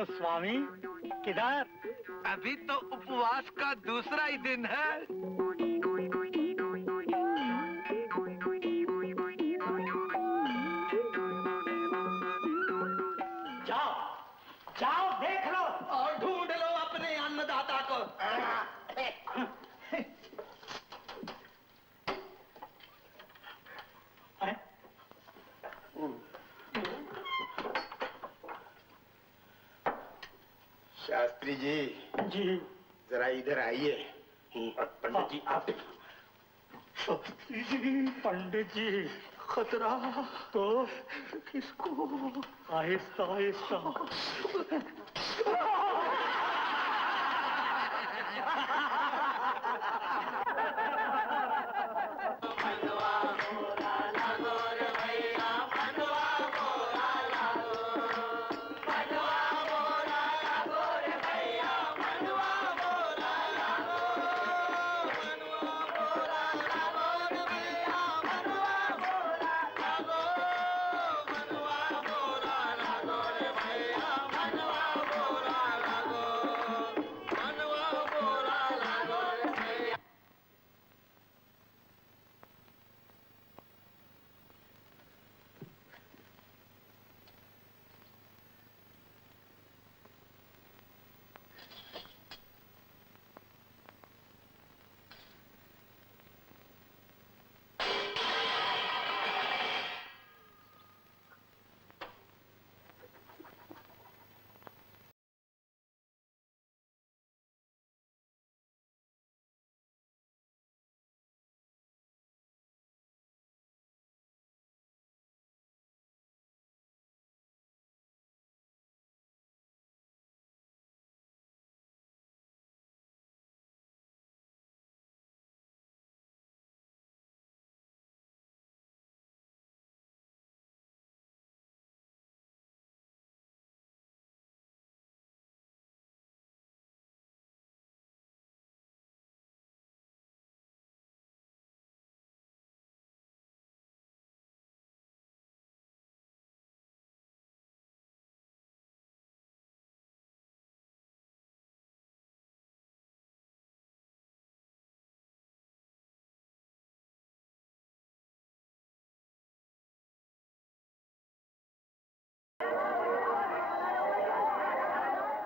आओ स्वामी, किधर? अभी तो उपवास का दूसरा ही दिन है। जाओ जाओ, देख लो और ढूंढ लो अपने अन्नदाता को। शास्त्री जी, जी जरा इधर आइए। पंडित जी आप। पंडित जी, खतरा तो किसको? आहिस्ता आहिस्ता।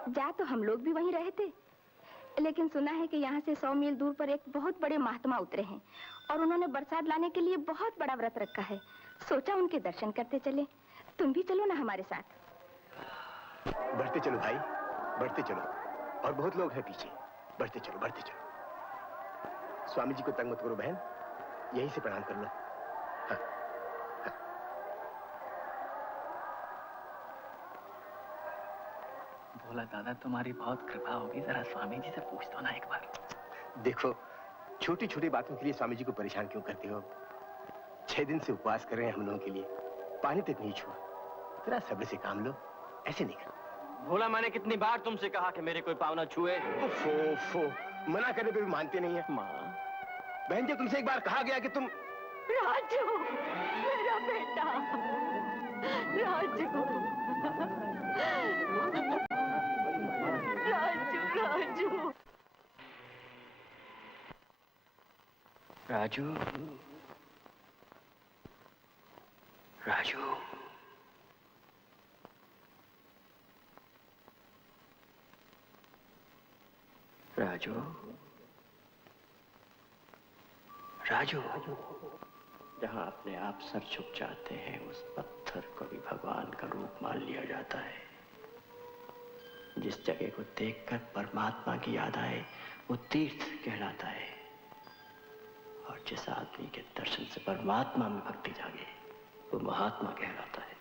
जा तो हम लोग भी वहीं रहे थे, लेकिन सुना है कि यहाँ से 100 मील दूर पर एक बहुत बड़े महात्मा उतरे हैं और उन्होंने बरसात लाने के लिए बहुत बड़ा व्रत रखा है। सोचा उनके दर्शन करते चले। तुम भी चलो ना हमारे साथ। बढ़ते चलो भाई, बढ़ते चलो, और बहुत लोग हैं पीछे। बढ़ते चलो, बढ़ते चलो। स्वामी जी को तंग मत करो बहन, यहीं से प्रणाम कर लो। हाँ, हाँ। भोला दादा, तुम्हारी बहुत कृपा होगी, जरा स्वामी जी से पूछ दो ना एक बार। देखो, छोटी छोटी बातों के लिए स्वामी जी को परेशान क्यों करते हो? 6 दिन से उपवास कर रहे हैं हम लोगों के लिए, पानी तक नहीं छुआ। जरा सब्र से काम लो, ऐसे नहीं करो। भोला, मैंने कितनी बार तुमसे कहा कि मेरे कोई पाँव ना छुए। मना करने पे भी मानते नहीं है। माँ, बहन जी, तुमसे एक बार कहा गया कि तुम। राजू, मेरा बेटा राजू, राजू, राजू, राजू, राजू, राजू, राजू। जहां अपने आप सर झुक जाते हैं, उस पत्थर को भी भगवान का रूप मान लिया जाता है। जिस जगह को देखकर परमात्मा की याद आए, वो तीर्थ कहलाता है। और जिस आदमी के दर्शन से परमात्मा में भक्ति जागे, वो महात्मा कहलाता है।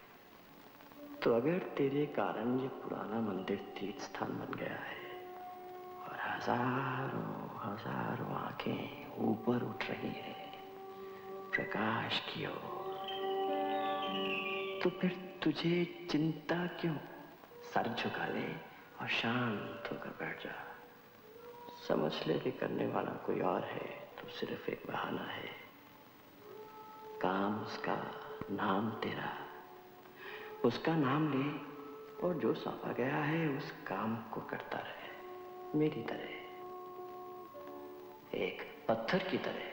तो अगर तेरे कारण ये पुराना मंदिर तीर्थ स्थान बन गया है और हजारों हजारों आंखें ऊपर उठ रही है प्रकाश की ओर, तो फिर तुझे चिंता क्यों? सर झुका ले और शांत होकर बैठ जा। समझ ले कि करने वाला कोई और है, तो सिर्फ एक बहाना है। काम उसका, नाम तेरा। उसका नाम ले और जो सौंपा गया है उस काम को करता रहे, मेरी तरह, एक पत्थर की तरह।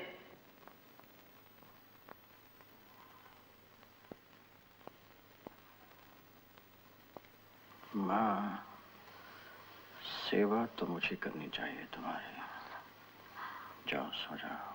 माँ, सेवा तो मुझे करनी चाहिए तुम्हारी। जाओ सो जाओ।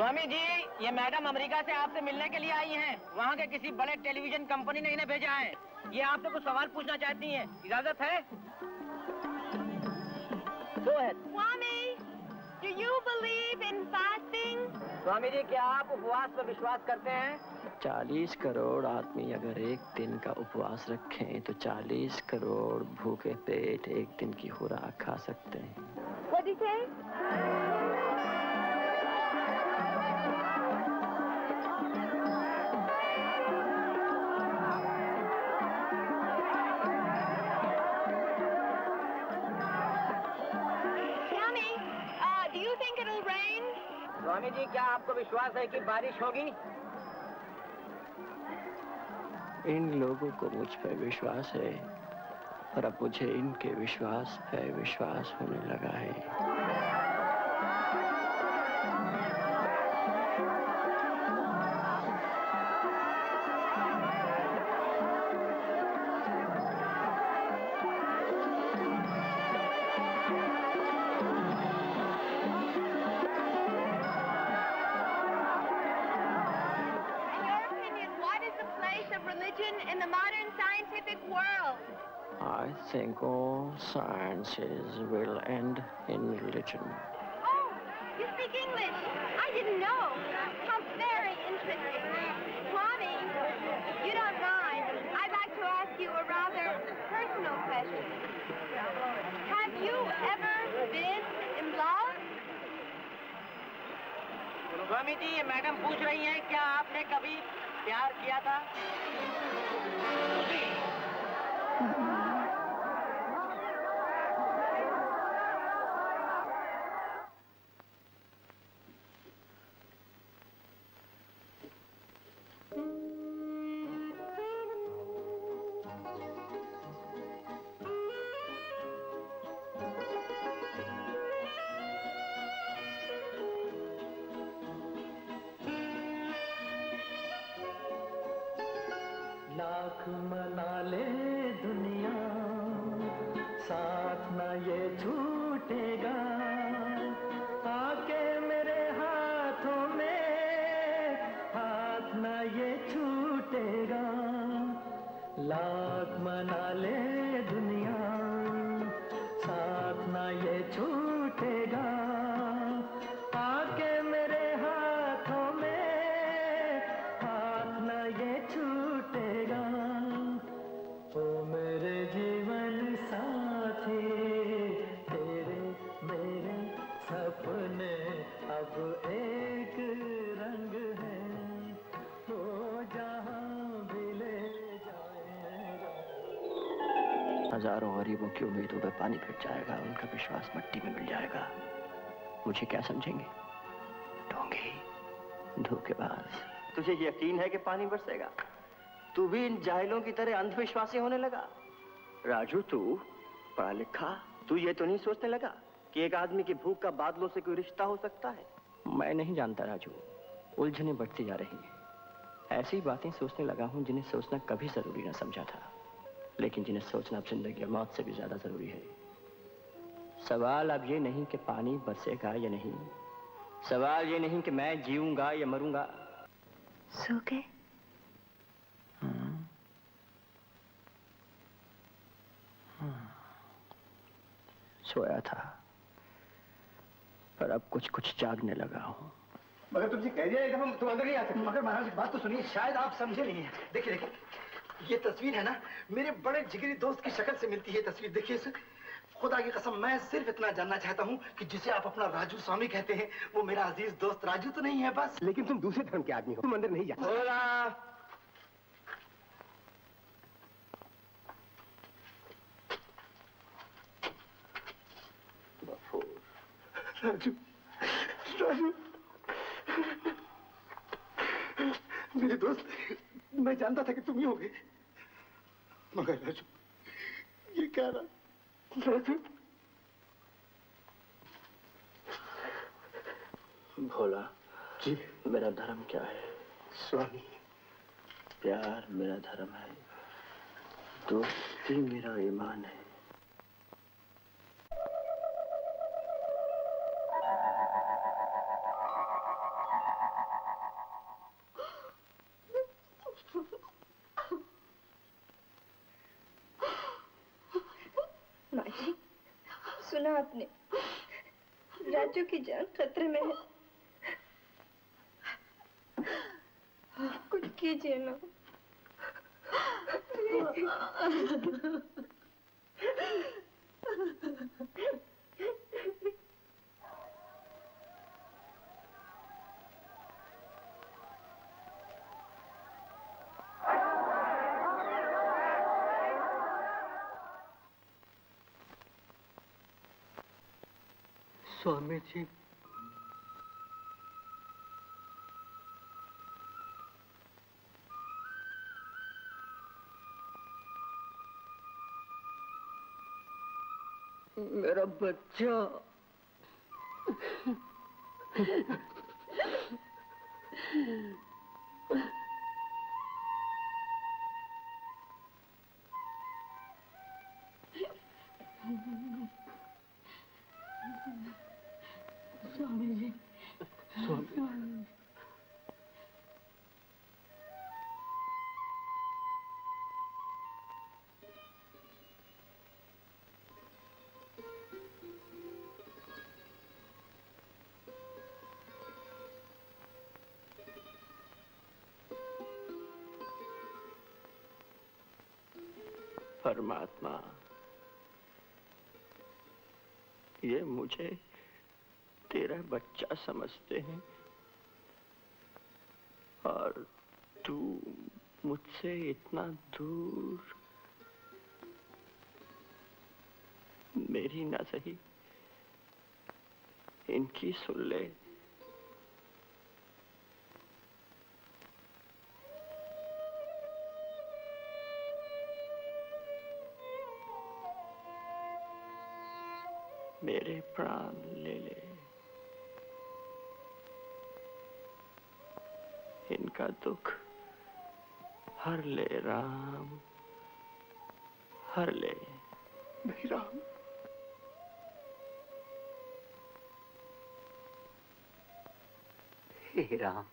स्वामी जी, ये मैडम अमेरिका से आपसे मिलने के लिए आई हैं। वहाँ के किसी बड़े टेलीविजन कंपनी ने इन्हें भेजा है। ये आपसे कुछ सवाल पूछना चाहती हैं। इजाजत है? Go ahead. Swami, do you believe in fasting? Swami ji, क्या आप उपवास पर विश्वास करते हैं? 40 करोड़ आदमी अगर एक दिन का उपवास रखें तो 40 करोड़ भूखे पेट एक दिन की खुराक खा सकते हैं। What did you say? Swami, do you think it'll rain? Swami ji, क्या आपको विश्वास है कि बारिश होगी? इन लोगों को मुझ पर विश्वास है और अब मुझे इनके विश्वास पे विश्वास होने लगा है। In your opinion, what is the place of religion in the modern scientific world? I think all sciences will end in religion. Oh, you speak English. I didn't know. How very interesting. Swami, if you don't mind, I'd like to ask you a rather personal question. Have you ever been in love? Swami ji, ये madam पूछ रही हैं, क्या आपने कभी प्यार किया था? लाख मना ले दुनिया, साथ न ये छूटेगा। आके मेरे हाथों में, हाथ न ये छूटेगा। लाख मना ले दुनिया, साथ न ये छूटेगा। आके मेरे हाथों में, हाथ न ये छूटेगा। ओ मेरे जीवन साथी, तेरे मेरे सपने अब एक रंग है। तो जहाँ भी ले जाएगा। हजारों गरीबों की उम्मीदों पर पानी फिर जाएगा, उनका विश्वास मिट्टी में मिल जाएगा। मुझे क्या समझेंगे? ढोंगी, धोखेबाज। तुझे यकीन है कि पानी बरसेगा? तू भी इन जाहिलों की तरह अंधविश्वासी होने लगा। राजू, तू पढ़ा लिखा, तू ये तो नहीं सोचने लगा कि एक आदमी की भूख का बादलों से कोई रिश्ता हो सकता है? मैं नहीं जानता राजू, उलझने बढ़ती जा रही हैं। ऐसी बातें सोचने लगा हूं जिन्हें सोचना कभी जरूरी ना समझा था, लेकिन जिन्हें सोचना अब जिंदगी और मौत से भी ज्यादा जरूरी है। सवाल अब ये नहीं कि पानी बरसेगा या नहीं, सवाल ये नहीं कि मैं जीऊंगा या मरूंगा। सो गए? सोया था, पर अब कुछ कुछ जागने लगा हूं। मगर तुमसे कह दिया एकदम हम तुम अंदर नहीं आ सकते। मगर महाराज एक बात तो सुनिए, शायद आप समझे नहीं है। देखिए देखिए, ये तस्वीर है ना, मेरे बड़े जिगरी दोस्त की शक्ल से मिलती है तस्वीर। देखिए इसे, खुदा की कसम मैं सिर्फ इतना जानना चाहता हूँ कि जिसे आप अपना राजू स्वामी कहते हैं, वो मेरा अजीज दोस्त राजू तो नहीं है बस। लेकिन तुम दूसरे धर्म के आदमी हो, तुम अंदर नहीं जा राजू, राजू, मेरे दोस्त, मैं जानता था कि तुम ही होगे, मगर राजू, ये क्या रहा? राजू, भोला जी, मेरा धर्म क्या है? स्वामी, प्यार मेरा धर्म है, दोस्ती मेरा ईमान है। माजी, सुना आपने? राजू की जान खतरे में है, कुछ कीजिए ना। स्वामी जी, मेरा बच्चा। स्वामी जी, स्वामी, परमात्मा, ये मुझे तेरा बच्चा समझते हैं और तू मुझसे इतना दूर। मेरी ना सही, इनकी सुन ले। मेरे प्राण ले ले, इनका दुख हर ले राम, हर ले। नहीं राम, हे राम,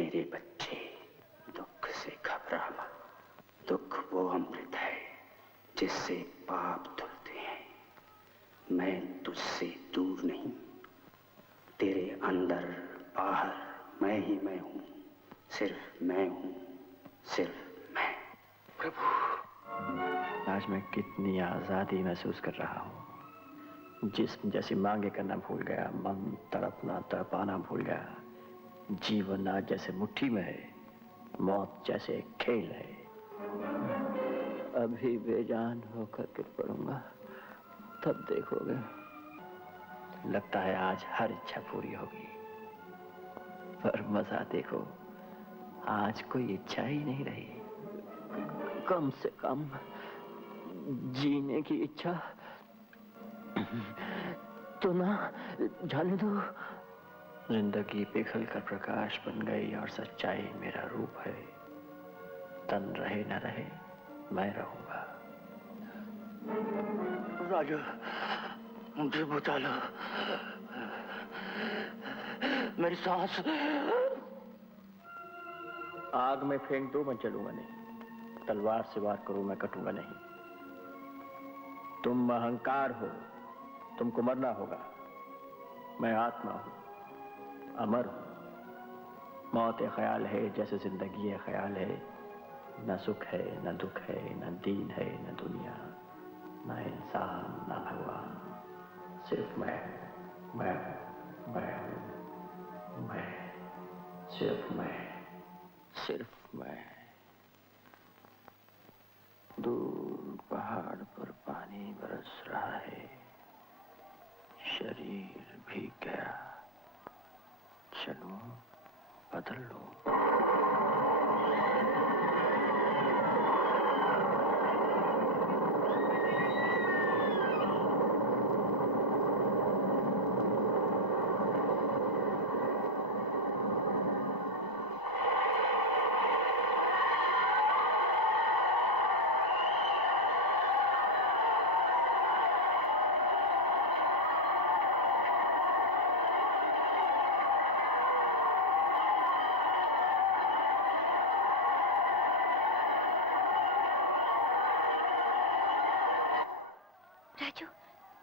मेरे बच्चे, दुख से घबरा मत। दुख वो अमृत है जिससे पाप धुलते हैं। मैं तुझसे दूर नहीं, तेरे अंदर बाहर मैं ही मैं हूं, सिर्फ मैं हूं, सिर्फ मैं। प्रभु, आज मैं कितनी आजादी महसूस कर रहा हूं। जिस्म जैसी मांगे करना भूल गया, मन तड़पना तड़पाना भूल गया। जीवन आज जैसे मुट्ठी में है, मौत जैसे एक खेल है। अभी बेजान होकर गिर पड़ूंगा, तब देखोगे। लगता है आज हर इच्छा पूरी होगी, पर मजा देखो, आज कोई इच्छा ही नहीं रही। कम से कम जीने की इच्छा तो ना जाने दो। जिंदगी पिघल कर प्रकाश बन गई और सच्चाई मेरा रूप है। तन रहे न रहे, मैं रहूंगा। राजू, मुझे बचा लो। मेरी सांस आग में फेंक दो, मैं जलूंगा नहीं। तलवार से वार करूं, मैं कटूंगा नहीं। तुम अहंकार हो, तुमको मरना होगा। मैं आत्मा हूं, अमर हूं। मौत एक ख्याल है जैसे जिंदगी एक ख्याल है। न सुख है, न दुख है, न दीन है, न दुनिया, न इंसान, न भगवान। सिर्फ मैं सिर्फ मैं। दूर पहाड़ पर पानी बरस रहा है, शरीर भीग गया। चलूं, बदल लूं।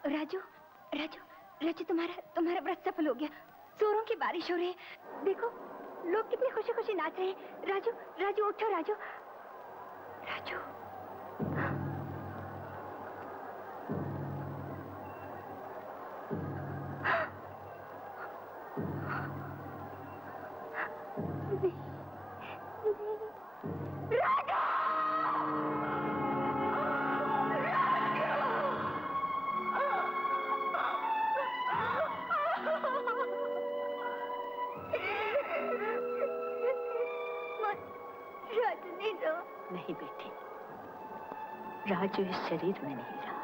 राजू, राजू, राजू, तुम्हारा व्रत सफल हो गया। चोरों की बारिश हो रही है। देखो, लोग कितनी खुशी खुशी नाच रहे हैं। राजू, राजू, उठो राजू, राजू। नहीं बेटी, राजू इस शरीर में नहीं रहा।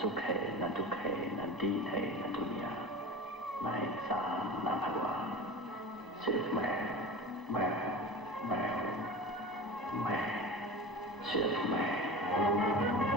सुख है, न दुख है, न दीन है, न दुनिया, न इंसान, न भगवान। सिर्फ मैं, सिर्फ मैं।